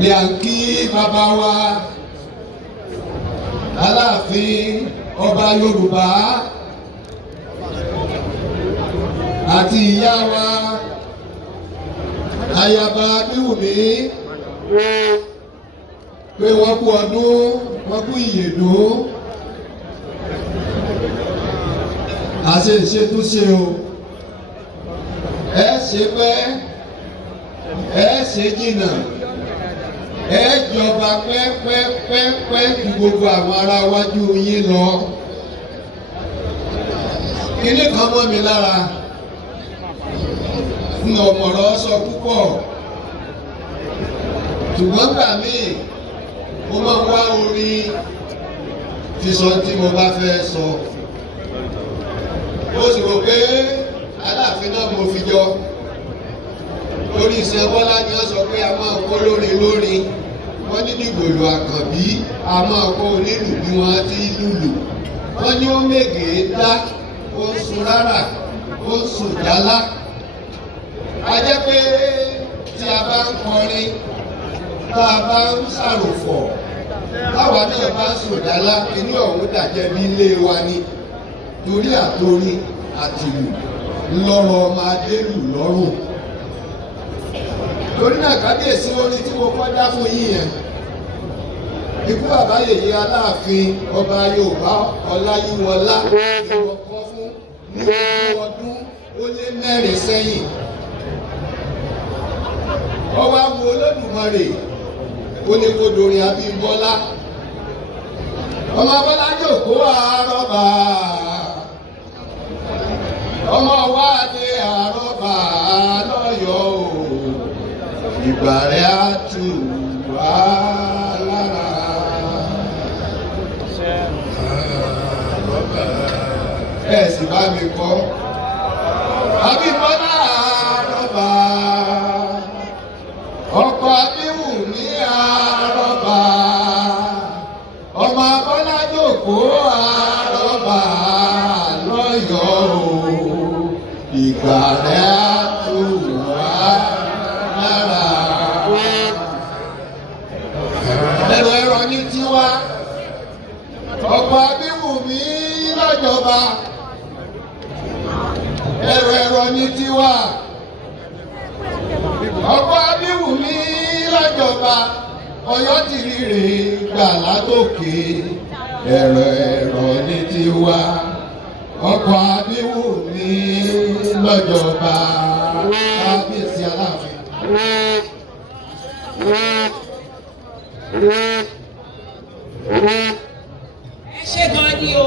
Ní à ń kí bàbá wa Aláàfin ọba Yorùbá àti ìyá wa Ayaba Adéwùmí pé wọ́n kú ọdún, wọ́n kú ìyèdún. Àṣe ìṣètúnṣe o, ẹ ṣe pẹ́, ẹ ṣe jìnnà, ẹ jọba pẹ́pẹ́pẹ́pẹ́ ju gbogbo àwọn ará wájú yín lọ. Kíní kan mọ́ mi lára, ń ọ̀mọ̀rọ̀ sọ púpọ̀, ṣùgbọ́n gbà míì mo máa ń wá orin fi sọ tí mo bá fẹ́ sọ. Mo sì rò pé Aláàfin náà mo fi jọ lórí iṣẹ́ Bọ́lá ni wọ́n sọ pé a máa kó lórin wọ́n ní Dìgbòlù Àkànbí a máa kó onílù bí wọ́n ti lùlù. Wọ́n ní ó mègè dá, ó ń sun rárá, ó ń sùn jálá. A jẹ́ pé tí a bá ń kọrin, tá a bá ń ṣàròfọ̀, táwa náà bá ń sùn jálá, inú ọ̀hún dàjẹ́ bí ilé wa ni. Torí àtorin àtìlù ńlọrọ máa délù lọ́rùn. Torí náà kábíyèsí orin tí mo kọ́ dá fún yín yẹn. Ikú bàbá yèyé Aláàfin ọba Yorùbá Ọláyíwọlá ìwọ̀kọ́ fún ní ọdún ó lé 4 sẹ́yìn. Ọwọ́ àwọn Olódùmarè ó ní kó dorin Abímbọ́lá. Ọmọ Bọ́lá jókòó àrọ́bà. Ọmọ wa dé àrọ́bà lọ́yọ̀ọ́ o, ìgbà rẹ̀ á tù wá lára. Ẹ sì bá mi kọ́. Abímbọ́lá àrọ́bà, ọkọ Adéwùmí àrọ́bà, ọmọ Bọ́lá jókòó àrọ́bà lọ́yọ̀ọ́ o, ìgbà rẹ̀ á tù wá lára. Ẹ̀rọ ní tiwa, ọkọ Adéwùmí lọ́jọba. Ẹ̀rọ ní tiwa, ọkọ Adéwùmí lọ́jọba. Ọ̀yọ́ ti rírè gbà látòkè. Ẹ̀rọ ní tiwa, ọkọ Adéwùmí lọ́jọba. Kábíyèsí Aláàfin. Ẹ ṣé gan ni o.